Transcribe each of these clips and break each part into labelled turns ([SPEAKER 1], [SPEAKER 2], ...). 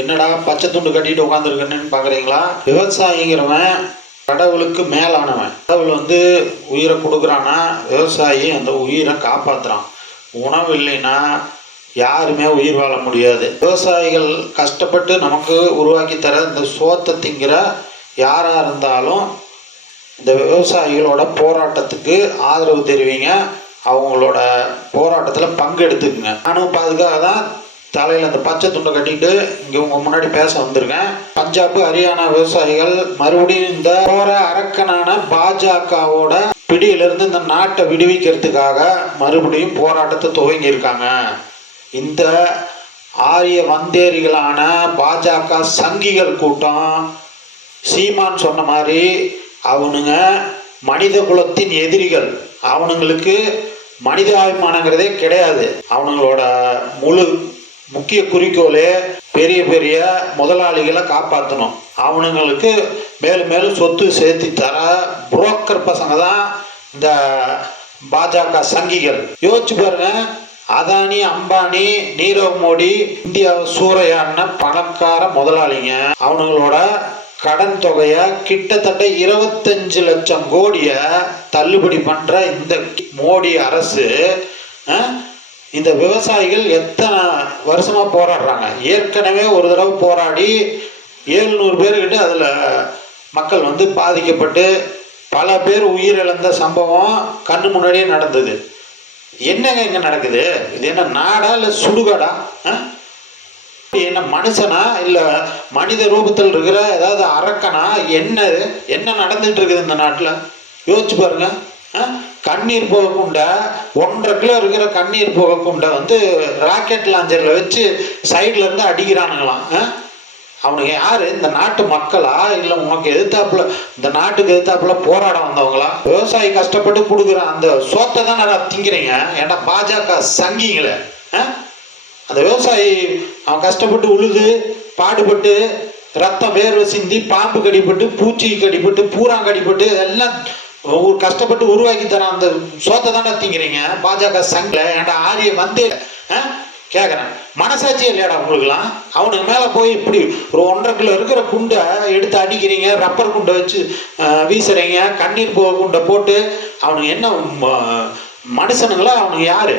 [SPEAKER 1] என்னடா பச்சை துண்டு கட்டிட்டு உட்காந்துருக்கேன்னு பார்க்குறீங்களா? விவசாயிங்கிறவன் கடவுளுக்கு மேலானவன். கடவுள் வந்து உயிரை கொடுக்குறான்னா விவசாயி அந்த உயிரை காப்பாற்றுறான் உணவு இல்லைன்னா யாருமே உயிர் வாழ முடியாது. விவசாயிகள் கஷ்டப்பட்டு நமக்கு உருவாக்கி தர இந்த சோத்தை திங்கிற யாராக இருந்தாலும் இந்த விவசாயிகளோட போராட்டத்துக்கு ஆதரவு தெரிவிங்க. அவங்களோட போராட்டத்தில் பங்கெடுத்துக்குங்க. நானும் இப்போ அதுக்காக தான். தலையில் அந்த பச்சை துண்டை கட்டிட்டு இங்கே உங்கள் முன்னாடி பேச வந்திருக்கேன். பஞ்சாப் ஹரியானா விவசாயிகள் மறுபடியும் இந்த போற அரக்கனான பாஜகவோட பிடியிலிருந்து இந்த நாட்டை விடுவிக்கிறதுக்காக மறுபடியும் போராட்டத்தை துவங்கியிருக்காங்க. இந்த ஆரிய வந்தேரிகளான பாஜக சங்கிகள் கூட்டம் சீமான் சொன்ன மாதிரி அவனுங்க மனித குலத்தின் எதிரிகள். அவனுங்களுக்கு மனிதாபிமானங்கிறதே கிடையாது. அவனுங்களோட முழு முக்கிய குறிக்கோளே பெரிய பெரிய முதலாளிகளை காப்பாற்றணும் அவனுங்களுக்கு மேலும் மேலும் சொத்து சேர்த்து தர புரோக்கர் பசங்க தான் இந்த பாஜக சங்கிகள். யோசிச்சு பாருங்க அதானி அம்பானி நீரவ் மோடி இந்தியாவை சூறையாடின பணக்கார முதலாளிங்க. அவனுங்களோட கடன் தொகையை கிட்டத்தட்ட இருபத்தஞ்சு லட்சம் கோடியை தள்ளுபடி பண்ணுற இந்த மோடி அரசு இந்த விவசாயிகள் எத்தனை வருஷமாக போராடுறாங்க? ஏற்கனவே ஒரு தடவை போராடி ஏழ்நூறு பேர்கிட்ட அதில் மக்கள் வந்து பாதிக்கப்பட்டு பல பேர் உயிரிழந்த சம்பவம் கண்ணு முன்னாடியே நடந்தது. என்னங்க இங்கே நடக்குது? இது என்ன நாடா இல்லை சுடுகாடா? ஆ? என்ன மனுஷனா? இல்லை மனித ரூபத்தில் இருக்கிற ஏதாவது அரக்கனா? என்ன என்ன நடந்துட்டு இருக்குது இந்த நாட்டில்? யோசிச்சு பாருங்க. கண்ணீர் புகக்குண்ட ஒன்றரை கிலோ இருக்கிற கண்ணீர் புகக்குண்ட வந்து ராக்கெட் லாஞ்சரில் வச்சு சைடில் இருந்து அடிக்கிறானுங்களாம். ஆ? அவனுங்க இந்த நாட்டு மக்களா? இல்லை உனக்கு எதிர்த்தாப்புல இந்த நாட்டுக்கு எதிர்த்தாப்புல போராட வந்தவங்களா? விவசாயி கஷ்டப்பட்டு கொடுக்குற அந்த சோத்தை தான் நான் திங்கிறீங்க. ஏன்னா பாஜக சங்கிங்களே? ஆ? அந்த விவசாயி அவன் கஷ்டப்பட்டு உழுது பாடுபட்டு ரத்தம் வேர்வை சிந்தி பாம்பு கடிப்பட்டு பூச்சி கடிப்பட்டு பூரா கடிப்பட்டு இதெல்லாம் ஒரு கஷ்டப்பட்டு உருவாக்கி தர அந்த சோத்தை தானே திங்கிறீங்க. பாஜக சங்கில் ஏன்டா ஆரிய வந்தே கேட்குறேன் மனசாட்சி இல்லையாடா உங்களுக்குலாம் அவனுக்கு மேலே போய் இப்படி ஒரு ஒன்றரை கிலோ இருக்கிற குண்டை எடுத்து அடிக்கிறீங்க ரப்பர் குண்டை வச்சு வீசுறீங்க கண்ணீர் போக குண்டை போட்டு அவனுக்கு என்ன மனுஷனுங்களா? அவனுக்கு யார்?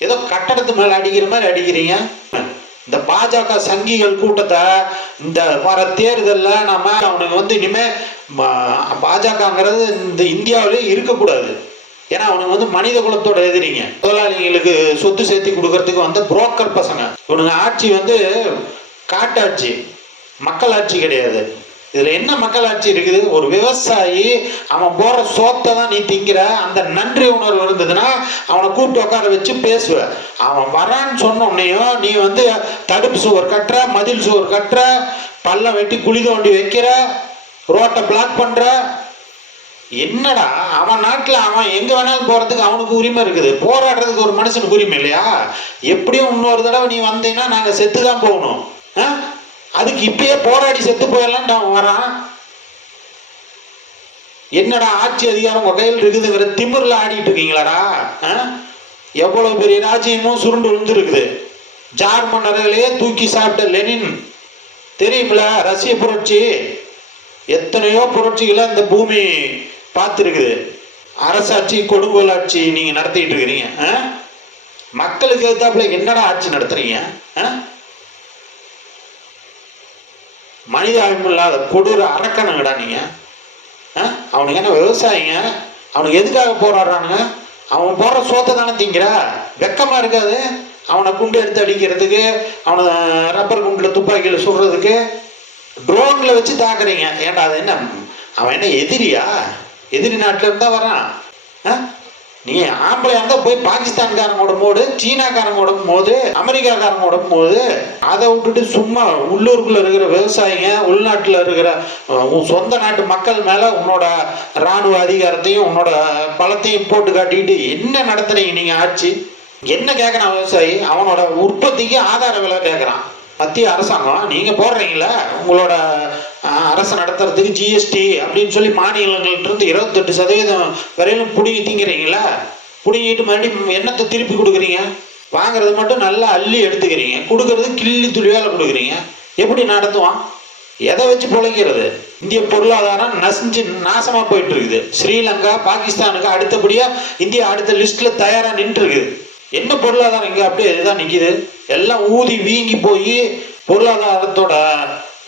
[SPEAKER 1] ஏதோ கட்டடத்து மேலே அடிக்கிற மாதிரி அடிக்கிறீங்க. இந்த பாஜக சங்கிகள் கூட்டத்தை இந்த வர தேர்தலில் நம்ம அவனுக்கு வந்து இனிமே பாஜகங்கிறது இந்த இந்தியாவிலே இருக்கக்கூடாது. ஏன்னா அவனுக்கு வந்து மனித குலத்தோட எதிரிங்க. முதலாளிகளுக்கு சொத்து சேர்த்து கொடுக்கறதுக்கு வந்து புரோக்கர் பசங்க. இவனுங்க ஆட்சி வந்து காட்டாட்சி மக்கள் ஆட்சி கிடையாது. இதுல என்ன மக்களாட்சி இருக்குது? ஒரு விவசாயி அவன் போற சோத்தை தான் நீ திங்கிற அந்த நன்றி உணர்வு இருந்ததுன்னா அவனை கூப்பிட்டு உட்கார வச்சு பேசுவ. அவன் வரான்னு சொன்னோடனையும் நீ வந்து தடுப்பு சுவர் கட்டுற மதில் சுவர் கட்டுற பல்லம் வெட்டி குழி தோண்டி வைக்கிற ரோட்டை பிளாக் பண்ற. என்னடா அவன் நாட்டில் அவன் எங்க வேணாலும் போறதுக்கு அவனுக்கு உரிமை இருக்குது. போராடுறதுக்கு ஒரு மனுஷனுக்கு உரிமை இல்லையா? எப்படியும் இன்னொரு தடவை நீ வந்தீங்கன்னா நாங்க செத்து தான் போகணும். ஆ? அதுக்கு இப்பயே போராடி செத்து போயிடலாம் அவன் வரான். என்னடா ஆட்சி அதிகாரம் உங்க கையில் இருக்குதுங்கிற திமிரில் ஆடிட்டு இருக்கீங்களாடா? ஆ? எவ்வளவு பெரிய ராஜ்யமும் சுருண்டு விழுந்துருக்குது. ஜார் மன்னர்களையே தூக்கி சாப்பிட்ட லெனின். தெரியுமில ரஷ்ய புரட்சி. எத்தனையோ புரட்சிகளை இந்த பூமி பார்த்துருக்குது. அரசாட்சி கொடுங்கோல் ஆட்சி நீங்கள் நடத்திட்டு இருக்கிறீங்க. ஆ? மக்களுக்கு எதிர்த்தாப்புல என்னடா ஆட்சி நடத்துறீங்க? ஆ? மனித இல்லாத கொடூர அரக்கணுங்கடா நீங்க. ஆ? அவனுக்கு என்ன விவசாயிங்க? அவனுக்கு எதுக்காக போராடுறானுங்க? அவன் போடுற சோத்தை தானே திங்கிற வெக்கமா இருக்காது. அவனை குண்டு எடுத்து அடிக்கிறதுக்கு அவனை ரப்பர் குண்டில் துப்பாக்கியில் சுடுறதுக்கு ட்ரோன்ல வச்சு தாக்குறீங்க. ஏன்டா அது என்ன அவன் என்ன எதிரியா? எதிரி நாட்டில் வரான் ஆ? நீ ஆம்பளையா இருந்தா போய் பாகிஸ்தான்காரங்களோட மோடு போது அமெரிக்காக்காரங்க அமெரிக்காக்காரங்களோட போது அதை விட்டுட்டு சும்மா உள்ளூருக்குள்ள இருக்கிற விவசாயிங்க உள்நாட்டில் இருக்கிற உன் சொந்த நாட்டு மக்கள் மேல உன்னோட ராணுவ அதிகாரத்தையும் உன்னோட பலத்தையும் போட்டு காட்டிக்கிட்டு என்ன நடத்துறீங்க நீங்க ஆட்சி? என்ன கேட்கறான் விவசாயி? அவனோட உற்பத்திக்கு ஆதார விலை கேட்கறான் மத்திய அரசாங்கம் நீங்க போடுறீங்களா உங்களோட அரசு நடத்துறதுக்கு ஜிஎஸ்டி அப்படின்னு சொல்லி மாநிலங்கள்ட்ட இருந்து இருபத்தெட்டு சதவீதம் வரையிலும் பிடிங்கிட்டீங்கிறீங்களா பிடிங்கிட்டு பிடுங்கிட்டு மறுபடியும் என்னத்தை திருப்பி கொடுக்குறீங்க? வாங்குறது மட்டும் நல்லா அள்ளி எடுத்துக்கிறீங்க. கொடுக்கறது கிள்ளி துளியால கொடுக்குறீங்க. எப்படி நடத்துவான் எதை வச்சு பிழைக்கிறது? இந்திய பொருளாதாரம் நசிஞ்சு நாசமாக போயிட்டு இருக்குது ஸ்ரீலங்கா பாகிஸ்தானுக்கு அடுத்தபடியாக இந்தியா அடுத்த லிஸ்ட்டில் தயாராக நின்றுருக்குது. என்ன பொருளாதாரம் இங்கே அப்படியே இதுதான் நிற்கிது எல்லாம் ஊதி வீங்கி போய் பொருளாதாரத்தோட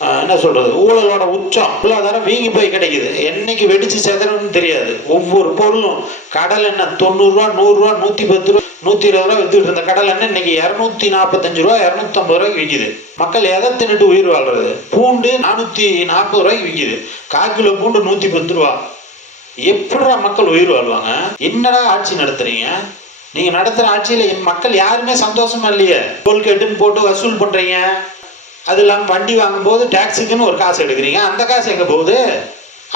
[SPEAKER 1] என்ன சொல்றது? ஊழலோட உச்சம். பொருளாதாரம் வீங்கி போய் கிடைக்குது. என்னைக்கு வெடிச்சு செதறணும்னு தெரியாது. ஒவ்வொரு பொருளும் கடல் எண்ணெய் தொண்ணூறுரூவா நூறுரூவா நூற்றி பத்து ரூபா நூற்றி இருபது ரூபா வித்துட்டு இருந்த கடல் எண்ணெய் இன்னைக்கு இரநூத்தி நாற்பத்தஞ்சு ரூபா இரநூத்தம்பது ரூபாய்க்கு விற்கிது மக்கள் எதை தின்னுட்டு உயிர் வாழ்றது? பூண்டு நானூற்றி நாற்பது ரூபாய்க்கு விற்கிது கால் கிலோ பூண்டு நூற்றி பத்து ரூபா. எப்படா மக்கள் உயிர் வாழ்வாங்க? என்னடா ஆட்சி நடத்துறீங்க? நீங்க நடத்துற ஆட்சியில மக்கள் யாருமே சந்தோஷமா இல்லையே? டோல்கேட்டுன்னு போட்டு வசூல் பண்றீங்க. அது இல்லாமல் வண்டி வாங்கும்போது டேக்ஸுக்குன்னு ஒரு காசு எடுக்கிறீங்க. அந்த காசு எங்கே போகுது?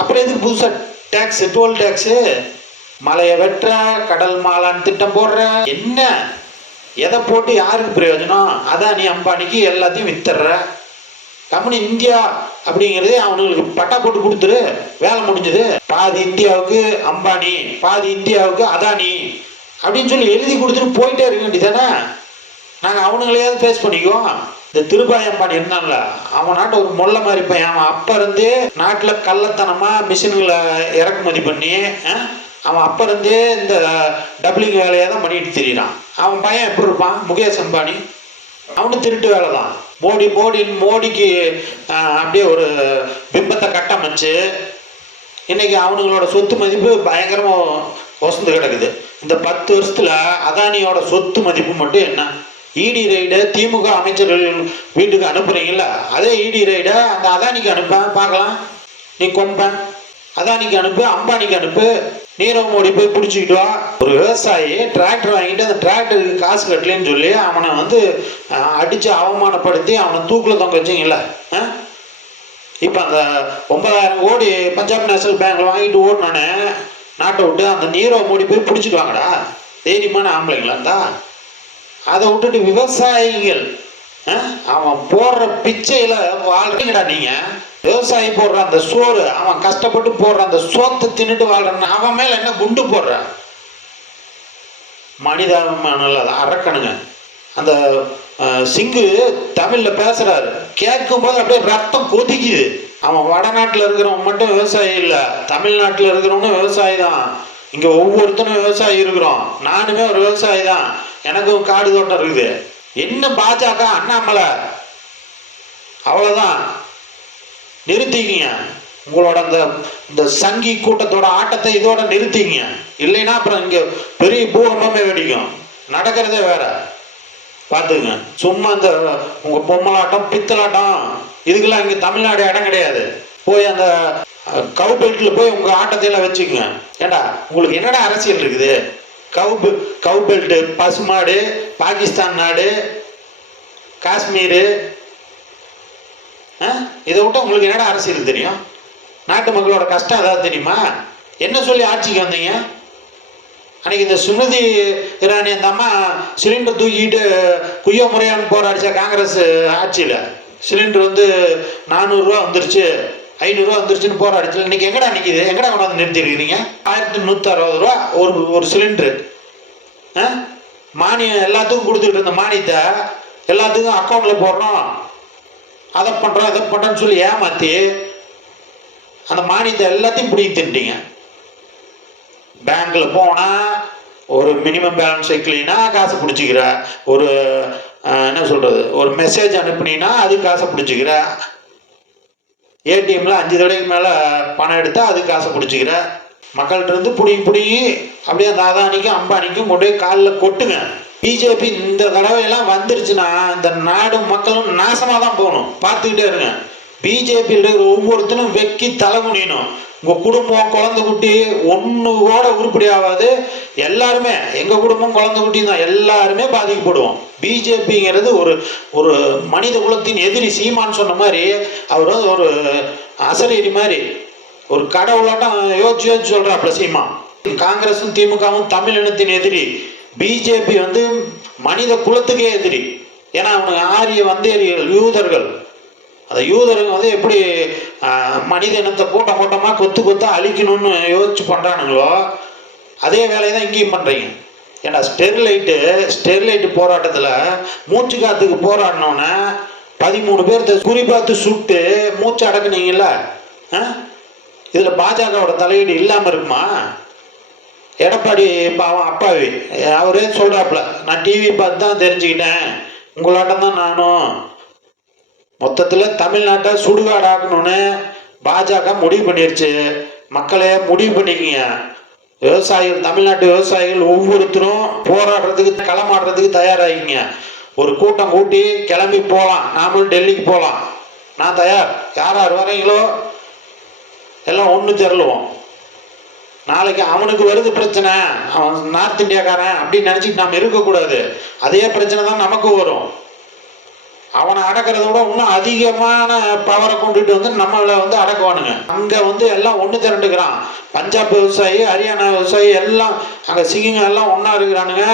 [SPEAKER 1] அப்புறம் எதுக்கு புதுசாக டேக்ஸு டோல் டேக்ஸு மலையை வெட்டுற கடல் மாலான்னு திட்டம் போடுற. என்ன? எதை போட்டு யாருக்கு பிரயோஜனம்? அதான் நீ அம்பானிக்கு எல்லாத்தையும் வித்துடுற. கம்பெனி இந்தியா அப்படிங்கிறது அவனுங்களுக்கு பட்டா போட்டு கொடுத்துரு. வேலை முடிஞ்சது. பாதி இந்தியாவுக்கு அம்பானி பாதி இந்தியாவுக்கு அதானி அப்படின்னு சொல்லி எழுதி கொடுத்துட்டு போயிட்டே இருக்க வேண்டியதானே நாங்கள் அவனுங்களையாவது ஃபேஸ் பண்ணிக்குவோம். இந்த திருபாயம்பாடி இருந்தான்ல அவன் நாட்டு ஒரு மொல்ல மாதிரி பையன் அவன் அப்போ இருந்தே நாட்டில் கள்ளத்தனமாக மிஷின்களை இறக்குமதி பண்ணி அவன் அப்போ இருந்தே இந்த டபிளிங் வேலையை தான் பண்ணிட்டு திரியிறான். அவன் பையன் எப்படி இருப்பான்? முகேஷ் அம்பானி. அவனு திருட்டு வேலை தான். மோடி மோடின்னு மோடிக்கு அப்படியே ஒரு பிம்பத்தை கட்டமைச்சு இன்றைக்கி அவனுங்களோட சொத்து மதிப்பு பயங்கரமாக ஒசந்து கிடக்குது. இந்த பத்து வருஷத்தில் அதானியோட சொத்து மதிப்பு மட்டும் என்ன? இடி ரைடு திமுக அமைச்சர்கள் வீட்டுக்கு அனுப்புறீங்களா அதே இடி ரைடை அந்த அதானிக்கு அனுப்ப பார்க்கலாம். நீ கொம்பன் அதானிக்கு அனுப்பு அம்பானிக்கு அனுப்பு நீரவ் மோடி போய் பிடிச்சிக்கிட்டு வா. ஒரு விவசாயி டிராக்டர் வாங்கிட்டு அந்த டிராக்டருக்கு காசு கட்டலன்னு சொல்லி அவனை வந்து அடித்து அவமானப்படுத்தி அவனை தூக்கில் தொங்க வச்சிங்கல்ல ஆ இப்போ அந்த ஒன்பதாயிரம் கோடி பஞ்சாப் நேஷனல் பேங்க்கில் வாங்கிட்டு ஓடினானே நாட்டை விட்டு அந்த நீரவ் மோடி போய் பிடிச்சிட்டு வாங்கடா. தைரியமான ஆம்பளைங்களா இருந்தா? அதை விட்டுட்டு விவசாயிகள் அவன் போடுற பிச்சையில் வாழ்றீங்கடா நீங்கள் விவசாயி போடுற அந்த சோறு அவன் கஷ்டப்பட்டு போடுற அந்த சோத்தை தின்னுட்டு வாழ்றான் அவன் மேலே என்ன குண்டு போடுறான் மனிதாபிமானம் அதை அறக்கணுங்க அந்த சிங்கு தமிழில் பேசுகிறாரு கேட்கும்போது அப்படியே ரத்தம் கொதிக்குது. அவன் வடநாட்டில் இருக்கிறவன் மட்டும் விவசாயி இல்லை. தமிழ்நாட்டில் இருக்கிறவனும் விவசாயி தான். இங்கே ஒவ்வொருத்தனும் விவசாயி இருக்கிறோம். நானுமே ஒரு விவசாயி தான். எனக்கும் காடு தோட்டம் இருக்குது. என்ன பாஜக அண்ணாமலை? அவ்வளோதான் நிறுத்திக்கிங்க. உங்களோட அந்த இந்த சங்கி கூட்டத்தோட ஆட்டத்தை இதோட நிறுத்திங்க இல்லைன்னா அப்புறம் இங்கே பெரிய பூகம்பமே வெடிக்கும். நடக்கிறதே வேற. பார்த்துங்க சும்மா இந்த உங்கள் பொம்மலாட்டம் பித்தலாட்டம் இதுக்கெல்லாம் இங்கே தமிழ்நாடு இடம் கிடையாது. போய் அந்த கவு பெல்ட்ல போய் உங்கள் ஆட்டத்தையெல்லாம் வச்சுக்கோங்க. ஏண்டா உங்களுக்கு என்னடா அரசியல் இருக்குது? கவு கவு பெல்ட்டு பசுமாடு பாகிஸ்தான் நாடு காஷ்மீரு ஆ? இதை விட்டு உங்களுக்கு என்னடா அரசியல் தெரியும்? நாட்டு மக்களோட கஷ்டம் அதாவது தெரியுமா? என்ன சொல்லி ஆட்சிக்கு வந்தீங்க? அன்னைக்கு இந்த சுமதி இராணி அந்த அம்மா சிலிண்டர் தூக்கிட்டு குய்ய முறையான்னு போராடிச்சா காங்கிரஸ் ஆட்சியில். சிலிண்டர் வந்து நானூறுரூவா வந்துருச்சு ஐநூறுரூவா வந்துருச்சுன்னு போராடிச்சு இன்னைக்கு எங்கடா நிற்கிது எங்கடா கொண்டாந்து நிறுத்திருக்கிறீங்க? ஆயிரத்தி நூற்றி அறுபது ரூபா ஒரு ஒரு சிலிண்டரு. மானியம் எல்லாத்துக்கும் கொடுத்துட்டு இருந்த மானியத்தை எல்லாத்துக்கும் அக்கௌண்ட்டில் போடுறோம். அதை பண்ணுறோம் இதை பண்ணுறோன்னு சொல்லி ஏமாற்றி அந்த மானியத்தை எல்லாத்தையும் பிடிங்கி தின்ட்டீங்க. பேங்க்கில் போனால் ஒரு மினிமம் பேலன்ஸ் வைக்கலினா காசை பிடிச்சிக்கிற ஒரு என்ன சொல்கிறது ஒரு மெசேஜ் அனுப்புனீங்கன்னா அது காசை பிடிச்சிக்கிற. ஏடிஎம்ல அஞ்சு தடவைக்கு மேலே பணம் எடுத்தால் அது காசை பிடிச்சிக்கிற. மக்கள்கிட்ட இருந்து பிடிங்கி பிடிங்கி அப்படியே அந்த அதானிக்கும் அம்பானிக்கும் கொண்டு போய் காலில் கொட்டுங்க. பிஜேபி இந்த தடவையெல்லாம் வந்துருச்சுன்னா இந்த நாடும் மக்களும் நாசமாக தான் போகணும். பார்த்துக்கிட்டே இருங்க. பிஜேபியில் இருக்கிற ஒவ்வொருத்தனும் வெக்கி தலை குனியணும். உங்கள் குடும்பம் குழந்தை குட்டி ஒன்று கூட உருப்படி ஆகாது. எல்லாருமே எங்கள் குடும்பம் குழந்தை குட்டி தான் எல்லாருமே பாதிக்கப்படுவோம். பிஜேபிங்கிறது ஒரு ஒரு மனித குலத்தின் எதிரி சீமான்னு சொன்ன மாதிரி அவர் வந்து ஒரு அசரீரி மாதிரி ஒரு கடவுளாட்டம் யோசிச்சு யோசிச்சு சொல்கிறாப்புல சீமா காங்கிரஸும் திமுகவும் தமிழ் இனத்தின் எதிரி. பிஜேபி வந்து மனித குலத்துக்கே எதிரி. ஏன்னா அவங்க ஆரிய வந்தேரிகள் யூதர்கள். அந்த யூதர்கள் வந்து எப்படி மனித இனத்தை கூட்டம் கூட்டமாக கொத்து கொத்தா அழிக்கணும்னு யோசிச்சு பண்ணுறானுங்களோ அதே வேலையை தான் இங்கேயும் பண்ணுறீங்க ஏன்னா ஸ்டெர்லைட்டு ஸ்டெர்லைட் போராட்டத்தில் மூச்சு காத்துக்கு போராடினோன்னே பதிமூணு பேர்த்த குறிப்பாத்து சுட்டு மூச்சு அடக்குனீங்கல்ல ஆ? இதுல பாஜகவோட தலையீடு இல்லாம இருக்குமா? எடப்பாடி பாவம் அப்பாவி. அவரே சொல்றாப்புல நான் டிவி பார்த்து தான் தெரிஞ்சுக்கிட்டேன். உங்களாட்டம் தான் நானும். மொத்தத்தில் தமிழ்நாட்டை சுடுகாடாக்கணும்னு பாஜக முடிவு பண்ணிருச்சு. மக்களே முடிவு பண்ணிக்கங்க. விவசாயிகள் தமிழ்நாட்டு விவசாயிகள் ஒவ்வொருத்தரும் போராடுறதுக்கு களமாடுறதுக்கு தயாராகிங்க. ஒரு கூட்டம் கூட்டி கிளம்பி போகலாம் நாமளும் டெல்லிக்கு போகலாம் நான் தயார். யார் யார் வரீங்களோ எல்லாம் ஒன்று திரளுவோம் நாளைக்கு அவனுக்கு வருது பிரச்சனை அவன் நார்த் இந்தியாக்காரன் அப்படின்னு நினச்சிட்டு நாம் இருக்கக்கூடாது. அதே பிரச்சனை தான் நமக்கு வரும். அவனை அடக்கிறத விட இன்னும் அதிகமான பவரை கொண்டுட்டு வந்து நம்மளை வந்து அடக்குவானுங்க. அங்கே வந்து எல்லாம் ஒன்று திரண்டுக்கிறான். பஞ்சாப் விவசாயி ஹரியானா விவசாயி எல்லாம் அங்கே சிங்கிங்க எல்லாம் ஒன்றா இருக்கிறானுங்க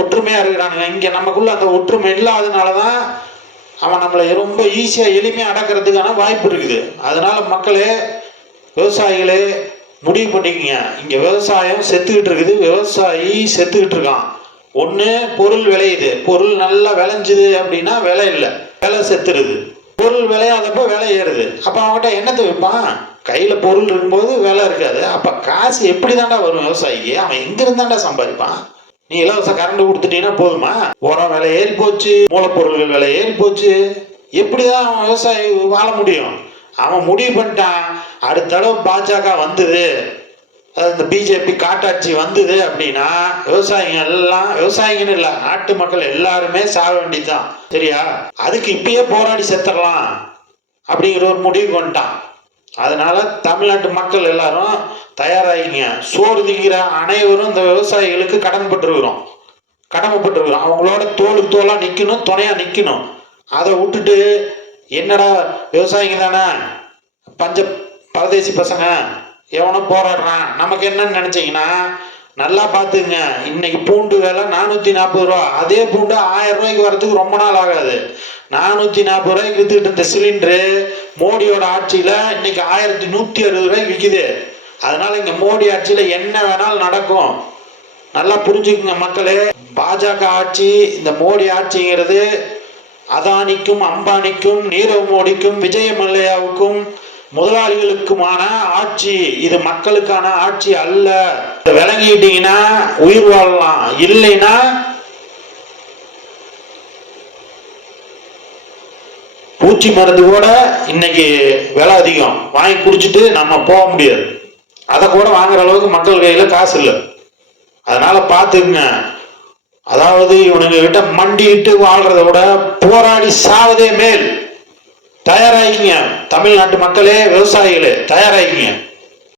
[SPEAKER 1] ஒற்றுமையாக இருக்கிறானுங்க. இங்கே நமக்குள்ள அந்த ஒற்றுமை இல்லாதனால தான் அவன் நம்மளை ரொம்ப ஈஸியாக எளிமையாக அடக்கிறதுக்கான வாய்ப்பு இருக்குது. அதனால மக்களே விவசாயிகளே முடிவு பண்ணிக்கங்க. இங்கே விவசாயம் செத்துக்கிட்டு இருக்குது. விவசாயி செத்துக்கிட்டு இருக்கான். ஒன்று பொருள் விளையுது பொருள் நல்லா விளைஞ்சுது அப்படின்னா விலை இல்லை. விலை செத்துருது. பொருள் விளையாதப்போ விலை ஏறுது. அப்போ அவன்கிட்ட என்னத்தை விற்பான் கையில் பொருள் இருக்கும்போது விலை இருக்காது. அப்போ காசு எப்படி தாண்டா வரும் விவசாயிக்கு? அவன் எங்கிருந்தாண்டா சம்பாதிப்பான்? நீ இலவச கரண்ட் கொடுத்துட்டீங்கன்னா போதுமா? உரம் விலை ஏறி போச்சு. மூலப்பொருள்கள் விலை ஏறி போச்சு. எப்படி தான் அவன் விவசாயி வாழ முடியும்? அவன் முடிவு பண்ணிட்டான். அடுத்த தடவை பாஜக வந்தது. அது இந்த பிஜேபி காட்டாட்சி வந்தது அப்படின்னா விவசாயிங்க எல்லாம் விவசாயிங்கன்னு இல்லை நாட்டு மக்கள் எல்லாருமே சாக வேண்டியதுதான். சரியா? அதுக்கு இப்பயே போராடி செத்துடலாம் அப்படிங்கிற ஒரு முடிவு கொண்டான் அதனால தமிழ்நாட்டு மக்கள் எல்லாரும் தயாராகிங்க. சோறு திங்கிற அனைவரும் இந்த விவசாயிகளுக்கு கடன்பட்டுருக்குறோம் கடமைப்பட்டிருக்கிறோம். அவங்களோட தோளுக்கு தோலாக நிற்கணும் துணையாக நிற்கணும் அதை விட்டுட்டு என்னடா விவசாயிங்க தானே பஞ்ச பரதேசி பசங்க. எவனோ போராடுறான். நமக்கு என்னன்னு நினச்சிங்கன்னா நல்லா பார்த்துங்க இன்னைக்கு பூண்டு விலை நானூற்றி நாற்பது ரூபா. அதே பூண்டு ஆயிரம் ரூபாய்க்கு வரதுக்கு ரொம்ப நாள் ஆகாது. நானூற்றி நாற்பது ரூபாய்க்கு விற்றுக்கிட்டு இருந்த சிலிண்டரு மோடியோட ஆட்சியில் இன்னைக்கு ஆயிரத்தி நூற்றி அறுபது ரூபாய்க்கு விற்கிது அதனால இங்கே மோடி ஆட்சியில் என்ன வேணாலும் நடக்கும். நல்லா புரிஞ்சுக்குங்க மக்களே. பாஜக ஆட்சி இந்த மோடி ஆட்சிங்கிறது அதானிக்கும் அம்பானிக்கும் நீரவ் மோடிக்கும் விஜய மல்லையாவுக்கும் முதலாளிகளுக்குமான ஆட்சி. இது மக்களுக்கான ஆட்சி அல்ல. விளங்கிட்டீங்கன்னா உயிர் வாழலாம். இல்லைன்னா பூச்சி மருந்து கூட இன்னைக்கு விலை அதிகம். வாங்கி குடிச்சிட்டு நம்ம போக முடியாது. அதை கூட வாங்குற அளவுக்கு மக்கள் கையில காசு இல்லை. அதனால பார்த்துக்குங்க. அதாவது இவனுங்க கிட்ட மண்டிட்டு வாழ்றத விட போராடி சாவதே மேல். தயாராகிங்க தமிழ்நாட்டு மக்களே விவசாயிகளே தயாராகிங்க